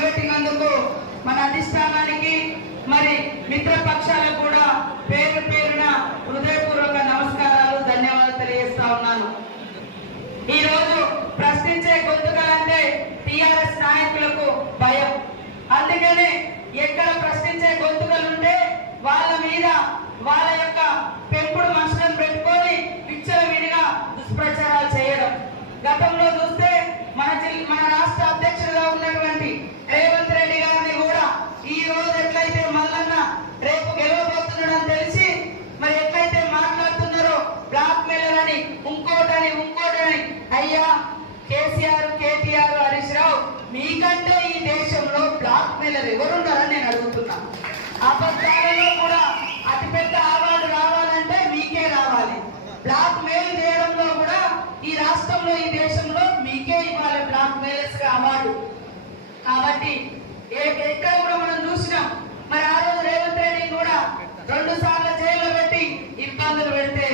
నిలబెట్టినందుకు మన అధిష్టానానికి మరి మిత్రపక్షాలకు కూడా పేరు పేరున హృదయపూర్వక నమస్కారాలు, ధన్యవాదాలు తెలియజేస్తా ఉన్నాను. ఈ రోజు ప్రశ్నించే గొంతుకలంటే టిఆర్ఎస్ నాయకులకు భయం. అందుకనే ఎక్కడ ప్రశ్నించే గొంతుకలుంటే వాళ్ళ మీద వాళ్ళ యొక్క పెంపుడు మనుషులను పెట్టుకొని విచ్చలవిడిగా దుష్ప్రచారాలు చేయడం. గతంలో చూస్తే మన రాష్ట్ర అధ్యక్షుడిగా ఉన్నటువంటి రేవంత్ రెడ్డి గారిని కూడా ఈ రోజు ఎట్లయితే మల్లన్న రేపు గెలవబోతున్నాడని తెలిసి మరి ఎట్లయితే మాట్లాడుతున్నారో బ్లాక్ మెయిలర్ అని ఇంకోటని అయ్యా కేసీఆర్, కేటీఆర్, హరీష్ రావు మీకంటే ఈ దేశంలో బ్లాక్ మెయిలర్ ఎవరున్నారని నేను అడుగుతున్నా. అబద్ధాలలో కూడా అతిపెద్ద అవార్డు రావాలంటే మీకే రావాలి. బ్లాక్ మెయిల్ చేయడంలో కూడా ఈ రాష్ట్రంలో ఈ దేశంలో మీకే ఇవ్వాలి బ్లాక్ మెయిలర్స్ గా అవార్డు. కాబట్టి ఎక్కడ కూడా మనం చూసినాం. మరి ఆ రోజు రేవంత్ రెడ్డి కూడా 2 సార్లు జైల్లో పెట్టి ఇబ్బందులు పెడితే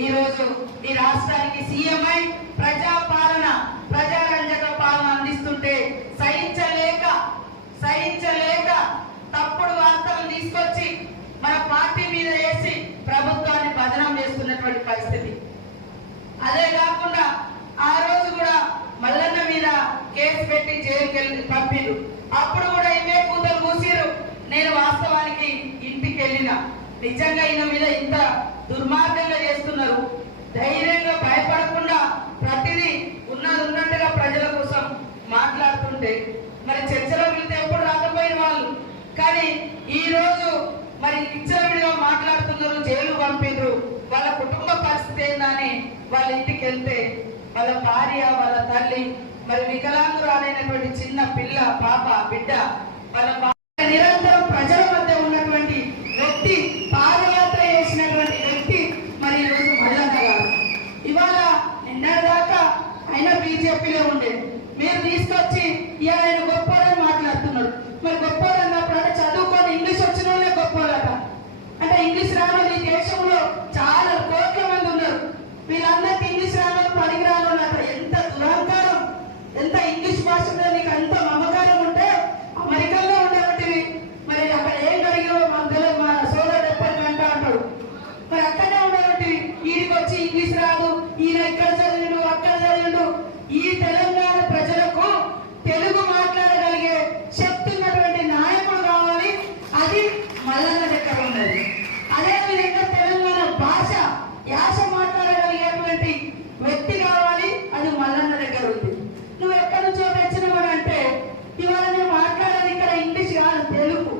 ఈ రోజు ఈ రాష్ట్రానికి సీఎం అయి ప్రజాపాలన, ప్రజారంజక పాలన అందిస్తుంటే సహించలేక తప్పుడు వార్తలు తీసుకొచ్చి మన పార్టీ మీద వేసి ప్రభుత్వాన్ని బదనాం చేస్తున్నటువంటి పరిస్థితి. అదే కాకుండా ఆ రోజు కూడా మల్లన్న మీద కేసు పెట్టి జైలుకి పంపిరు. అప్పుడు కూడా ఇవే కూతలు కూసిరు. నేను వాస్తవానికి ఇంటికి వెళ్ళిన నిజంగా ఈయన మీద ఇంత దుర్మార్గంగా చేస్తున్నారు. ధైర్యంగా భయపడకుండా ప్రతిదీ ఉన్నట్టుగా ప్రజల కోసం మాట్లాడుతుంటే మరి చర్చలో వెళ్తే ఎప్పుడు రాకపోయిన వాళ్ళు, కానీ ఈ రోజు మరి విచ్చలవిడిగా మాట్లాడుతున్నారు. జైలు పంపిరు. వాళ్ళ కుటుంబ పరిస్థితి ఏందని వాళ్ళ ఇంటికి వెళ్తే వాళ్ళ భార్య, వాళ్ళ తల్లి, మరి వికలాంగురాలైనటువంటి చిన్న పిల్ల, పాప, బిడ్డ, వాళ్ళ నిరంతరం ప్రజల మధ్య ఉన్నటువంటి వ్యక్తి, పాదయాత్ర చేసినటువంటి వ్యక్తి మరి ఈ రోజు మల్లన్న గారు. ఇవాళ నిన్నటిదాకా ఆయన బీజేపీలో ఉండేది. మీరు తీసుకొచ్చి ఆయన గొప్పవాడని మాట్లాడుతున్నారు. మరి గొప్పవాడు అన్నప్పుడు అంటే చదువుకొని ఇంగ్లీష్ వచ్చిన వాళ్ళే గొప్పవాళ్ళట. అంటే ఇంగ్లీష్ రాని ఈ దేశంలో చాలా కోట్ల మంది ఉన్నారు. వీళ్ళందరికీ ఇంగ్లీష్ రాని పనికి రానున్నట. ఎంత దురహంకారం! ఎంత ఇంగ్లీష్ భాష మీద నీకు అంత మమకారం ఉంటే అమెరికాలో ఉండేవాటివి మరి అక్కడ ఏం కలిగినో మన తెలియదు. మన సోదరుడు ఎప్పటికీ అంటాడు. మరి అక్కడే ఉండేవాటివి ఈడికి వచ్చి ఇంగ్లీష్ రాదు, ఈయన ఇక్కడ చదివిండు, అక్కడ చదివిండు. ఈ తెలంగాణ ప్రజలకు తెలుగు మాట్లాడగలిగే శక్తి ఉన్నటువంటి నాయకుడు కావాలి. అది మల్లన్న దగ్గర ఉన్నది. అదేవిధంగా తెలంగాణ భాష యాస మాట్లాడగలిగేటువంటి వ్యక్తి కావాలి. అది మల్లన్న దగ్గర ఉంది. నువ్వు ఎక్కడి నుంచో తెచ్చినవాడంటే ఇవాళ నేను మాట్లాడేది ఇక్కడ ఇంగ్లీష్ కాదు, తెలుగు.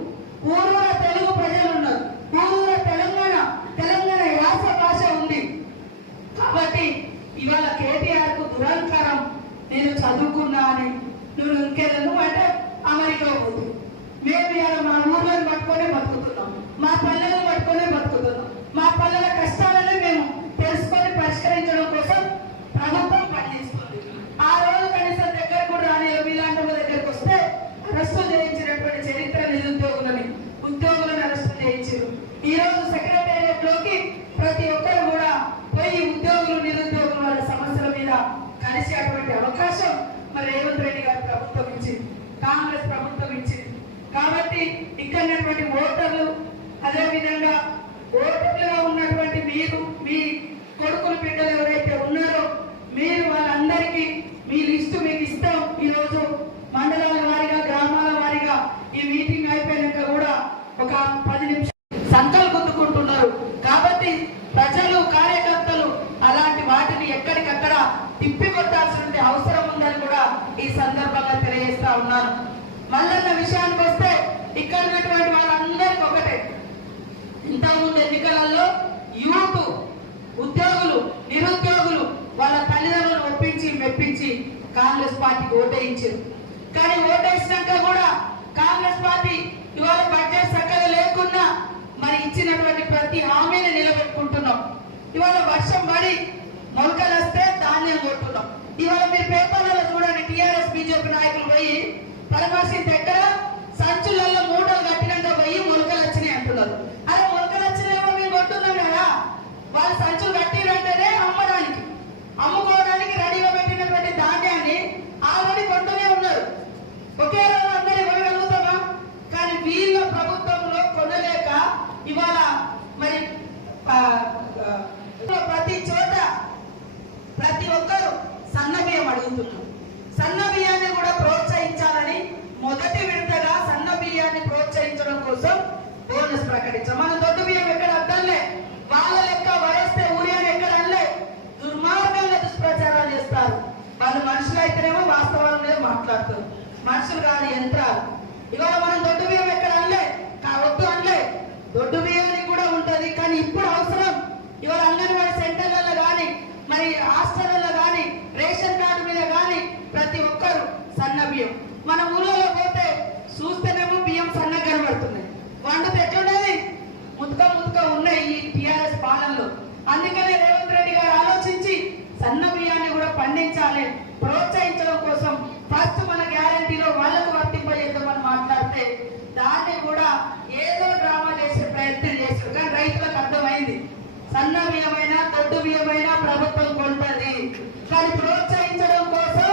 ఊరూర తెలుగు ప్రజలు ఉన్నారు. ఊరూర తెలంగాణ యాస భాష ఉంది. కాబట్టి ఇవాళ కేటీఆర్ కు దురహంకారం. నేను చదువుకున్నా అని నువ్వు ఇంకెళ్ళను అంటే అమెరికా పోతుంది. మేము ఇవాళ మా ఊర్లను పట్టుకునే బతుకుతున్నాం, మా పల్లెలను పట్టుకునే బతుకుతున్నాం. మా పల్లెల కష్టాలని మేము తెలుసుకొని పరిష్కరించడం కోసం ప్రభుత్వం పనిచేస్తుంది. ఆ రోజు కనీసం దగ్గర కూడా రాని ఇలాంటి దగ్గరకు వస్తే అరెస్టు చేయించినటువంటి చరిత్ర ఉద్యోగులను అరెస్టు చేయించారు. ఈ రోజు సెక్రటేరియట్ లోకి ప్రతి ఒక్కరు కూడా పోయి ఉద్యోగులు, నిరుద్యోగులు వాళ్ళ సమస్యల మీద కలిసేటువంటి అవకాశం మరి రేవంత్ రెడ్డి గారి ప్రభుత్వం ఇచ్చింది, కాంగ్రెస్ ప్రభుత్వం ఇచ్చింది. కాబట్టి ఇక్కడ ఓటర్లు, అదే విధంగా ఓటర్లుగా ఉన్నటువంటి మీరు, మీ కొడుకులు, బిడ్డలు ఎవరైతే ఉన్నారో మీరు వాళ్ళందరికీ మీ లిస్టు మీకు ఇస్తాం. ఈరోజు మండలాల వారిగా, గ్రామాల వారిగా ఈ మీటింగ్ అయిపోయాక కూడా ఒక 10 నిమిషాలు సంకలు గుద్దుకుంటున్నారు. కాబట్టి ప్రజలు, కార్యకర్తలు అలాంటి వాటిని ఎక్కడికక్కడ తిప్పికొట్టాల్సిన అవసరం ఉందని కూడా ఈ సందర్భంగా తెలియజేస్తా ఉన్నాను. మల్లన్న విషయానికి వస్తే ఇక్కడ ఉన్నటువంటి వాళ్ళందరికీ ఒకటే, ఇంతకుముందు ఎన్నికలలో యూత్, ఉద్యోగులు, నిరుద్యోగులు వాళ్ళ తల్లిదండ్రులను ఒప్పించి మెప్పించి కాంగ్రెస్ పార్టీకి ఓటేయించారు. కానీ ఓటేసినాక కూడా కాంగ్రెస్ పార్టీ ఇవాళ బడ్జెట్ చక్కగా లేకున్నా మరి ఇచ్చినటువంటి ప్రతి హామీని నిలబెట్టుకుంటున్నాం. ఇవాళ వర్షం పడి మొలకలు వస్తే ధాన్యం కొట్టున్నాం. ఇవాళ మీరు పేపర్లలో చూడండి, టీఆర్ఎస్, బీజేపీ నాయకులు పోయి పరమాసి దగ్గర సంచులలో మూటలు కట్టినాక పోయి మొలకలు వచ్చినాయి అంటున్నారు. అదే మొలకలు వచ్చినాయేమో మేము కొట్టున్నాం కదా. వాళ్ళు సంచులు కట్టిరంటేనే అమ్ముకోవడానికి రెడీగా పెట్టినటువంటి ధాన్యాన్ని ఆల్రెడీ కొంటూనే ఉన్నారు. ఒకే రోజు అందరూ అయితేనేమో వాస్తవాల మీద మాట్లాడతారు. మనుషులు కాదు, యంత్రాలు. ఇవాళ మనం దొడ్డు బియ్యం ఎక్కడ అనలే, వద్దు అనలే. దొడ్డు బియ్యానికి కూడా ఉంటది, కానీ ఇప్పుడు అవసరం. ఇవాళ అంగన్వాడీ సెంటర్లలో కానీ, మరి హాస్టళ్లలో కానీ, రేషన్ కార్డు మీద కానీ ప్రతి ఒక్కరు సన్న బియ్యం. మన ఊళ్ళలో పోతే చూస్తేనేమో బియ్యం సన్నగా కనబడుతున్నాయి. వండుతే ఎట్లుండేది? ముతక ఉన్నాయి ఈ టిఆర్ఎస్ పాలనలో. అందుకనే రేవంత్ రెడ్డి గారు ఆలోచించి సన్న బియ్యాన్ని కూడా పండించాలి, ప్రోత్సహించడం కోసం ఫస్ట్ మన గ్యారంటీలో వాళ్ళకు వర్తింపజేద్దామని మాట్లాడితే దాన్ని కూడా ఏదో డ్రామా చేసే ప్రయత్నం చేశారు. కానీ రైతులకు అర్థమైంది, సన్న బియ్యమైనా దొడ్డు బియ్యమైనా ప్రభుత్వం కొంటది. కానీ ప్రోత్సహించడం కోసం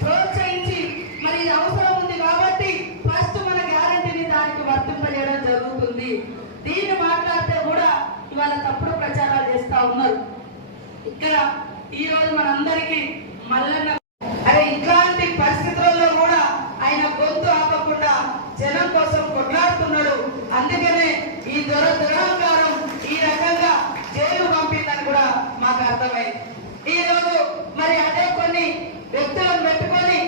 ప్రోత్సహించి మరి అవసరం ఉంది కాబట్టి ఫస్ట్ మన గ్యారంటీని దానికి వర్తింపజేయడం జరుగుతుంది. దీన్ని మాట్లాడితే కూడా ఇవాళ తప్పుడు ప్రచారాలు చేస్తా ఉన్నారు. ఇక్కడ ఈ రోజు మనందరికీ మల్లన్న అరే ఇట్లాంటి పరిస్థితుల్లో కూడా ఆయన గొంతు ఆపకుండా జనం కోసం కొట్లాడుతున్నాడు. అందుకనే ఈ దురహంకారం ఈ రకంగా జైలు పంపిందని కూడా మాకు అర్థమైంది. ఈ రోజు మరి అదే కొన్ని వ్యక్తులను పెట్టుకొని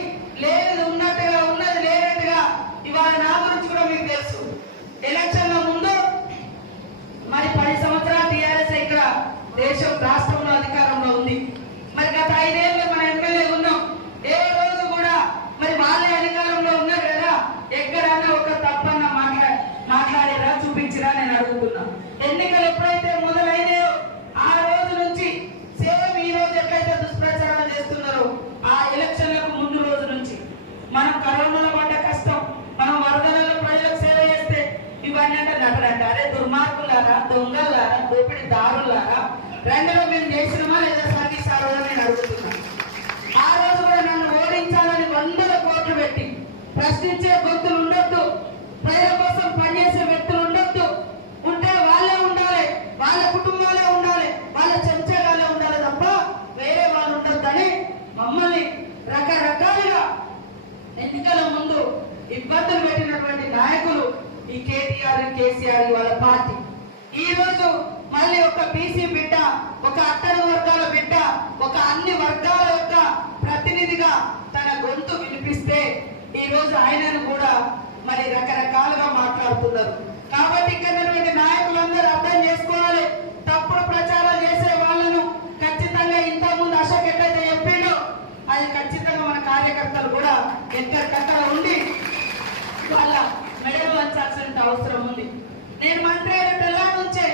లేదు ఉన్నట్టుగా ఉన్నది లేనట్టుగా ఇవాళ నా గురించి కూడా మీకు తెలుసు. ఎలక్షన్ల ముందు మరి 10 సంవత్సరాలు టీఆర్ఎస్ ఇక్కడ దేశం రాష్ట్రంలో అధికారంలో ఉంది. మరి గత 5 ఏళ్ళు మన ఎమ్మెల్యే ఉన్నాం. ఏ రోజు కూడా మరి వాళ్ళే అధికారంలో ఉన్నారు కదా, ఎక్కడన్నా ఒక తప్పన్న మాట్లాడారా చూపించిరా నేను అడుగుతున్నా. ఎన్నికలు ఎప్పుడైతే మొదలైనాయో ఆ రోజు నుంచి సేమ్ ఈ రోజు ఎట్లయితే దుష్ప్రచారాలు చేస్తున్నారో ఆ ఎలక్షన్లకు ముందు రోజు నుంచి మనం కరోనాలో పడ్డ కష్టం, మనం వరదలలో ప్రజలకు సేవ చేస్తే ఇవన్నీ అంటే నటనంట. అరే దుర్మార్గులారా, దొంగలారా, దోపిడి దారులారా, రెండులో మేము చేసినామా లేదా సర్వీస్ ఆ రోజు నేను అడుగుతున్నాను. ఆ రోజు కూడా నన్ను ఓడించాలని 100 కోట్లు పెట్టి ప్రశ్నించే గొంతులు ఉండొద్దు, ప్రజల కోసం పనిచేసే వ్యక్తులు ఉండొద్దు. ఉంటే వాళ్ళే ఉండాలి, వాళ్ళ కుటుంబాలే ఉండాలి, వాళ్ళ చెంచగాలే ఉండాలి తప్ప వేరే వాళ్ళు ఉండొద్దని మమ్మల్ని రకరకాలుగా ఎన్నికల ముందు ఇబ్బందులు పెట్టినటువంటి నాయకులు ఈ కేటీఆర్, కేసీఆర్ వాళ్ళ పార్టీ. ఈ రోజు మళ్ళీ ఒక బీసీ బిడ్డ, ఒక అట్టడు వర్గాల బిడ్డ, ఒక అన్ని వర్గాల యొక్క ప్రతినిధిగా తన గొంతు వినిపిస్తే ఈ రోజు ఆయనను కూడా మరి రకరకాలుగా మాట్లాడుతున్నారు. కాబట్టి ఇక్కడ నాయకులందరూ అర్థం చేసుకోవాలి. తప్పుడు ప్రచారాలు చేసే వాళ్ళను ఖచ్చితంగా ఇంతకుముందు అశోక్ ఎట్లయితే చెప్పిండో అది ఖచ్చితంగా మన కార్యకర్తలు కూడా ఎక్కడికక్కడ ఉండి వాళ్ళ మెడలు వంచాల్సిన అవసరం ఉంది. నేను మంత్రి అయిన నుంచే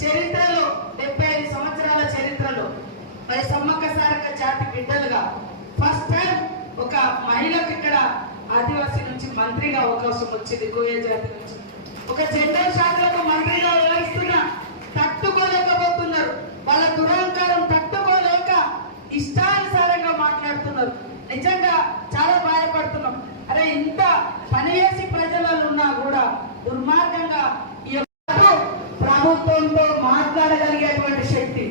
చరిత్రలో 75 సంవత్సరాల చరిత్రలో మరి సమ్మక్క సారక్క జాతి బిడ్డలుగా ఫస్ట్ టైం ఒక మహిళకు ఇక్కడ ఆదివాసీ నుంచి మంత్రిగా అవకాశం వచ్చింది. కోయ జాతి నుంచి ఒక జనరల్ శాఖలకు మంత్రిగా వ్యవహరిస్తున్నా తట్టుకోలేకపోతున్నారు. వాళ్ళ దురహంకారం తట్టుకోలేక ఇష్టానుసారంగా మాట్లాడుతున్నారు. నిజంగా చాలా బాధపడుతున్నాం. అరే ఇంత పనిచేసి ప్రజలలో ఉన్నా కూడా దుర్మార్గంగా ప్రభుత్వంతో మాట్లాడగలిగేటువంటి శక్తి,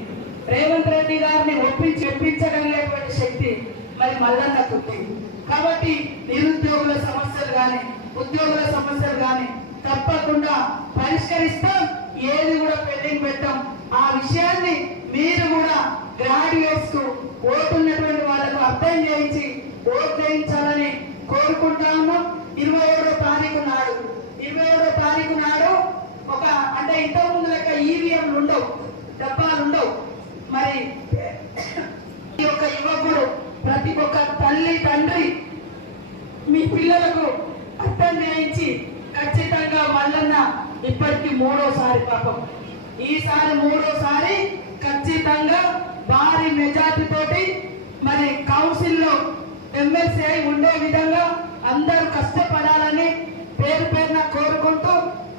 రేవంత్ రెడ్డి గారిని ఒప్పించగలిగేటువంటి శక్తి మరి మల్లన్నకు ఉంది. కాబట్టి నిరుద్యోగుల సమస్యలు కానీ ఉద్యోగుల సమస్యలు కానీ తప్పకుండా పరిష్కరిస్తాం. ఏది కూడా పెండింగ్ పెట్టాం. ఆ విషయాన్ని మీరు కూడా గ్రాడ్యుయేట్స్ కు ఓటున్నటువంటి వాళ్ళకు అర్థం చేయించి ఓట్ వేయించాలని కోరుకుంటాము. 27వ తారీఖు నాడు ఒక అంటే ఇంతకు ముందు లెక్క ఈవీఎంలు ఉండవు, డబ్బాలు ఉండవు. మరి ఈ యొక్క యువకుడు ప్రతి ఒక్క తల్లి తండ్రి మీ పిల్లలకు అర్థం చేయించి ఖచ్చితంగా మల్లన్న ఇప్పటికి 3వసారి పాపం, ఈసారి 3వసారి ఖచ్చితంగా భారీ మెజార్టీ తోటి మరి కౌన్సిల్లో ఎమ్మెల్సీ ఉండే విధంగా అందరూ కష్టపడాలని పేరు పేరున కోరుకుంటూ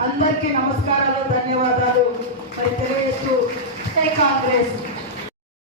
అందరికీ నమస్కారాలు, ధన్యవాదాలు మరి తెలియజేస్తూ కాంగ్రెస్.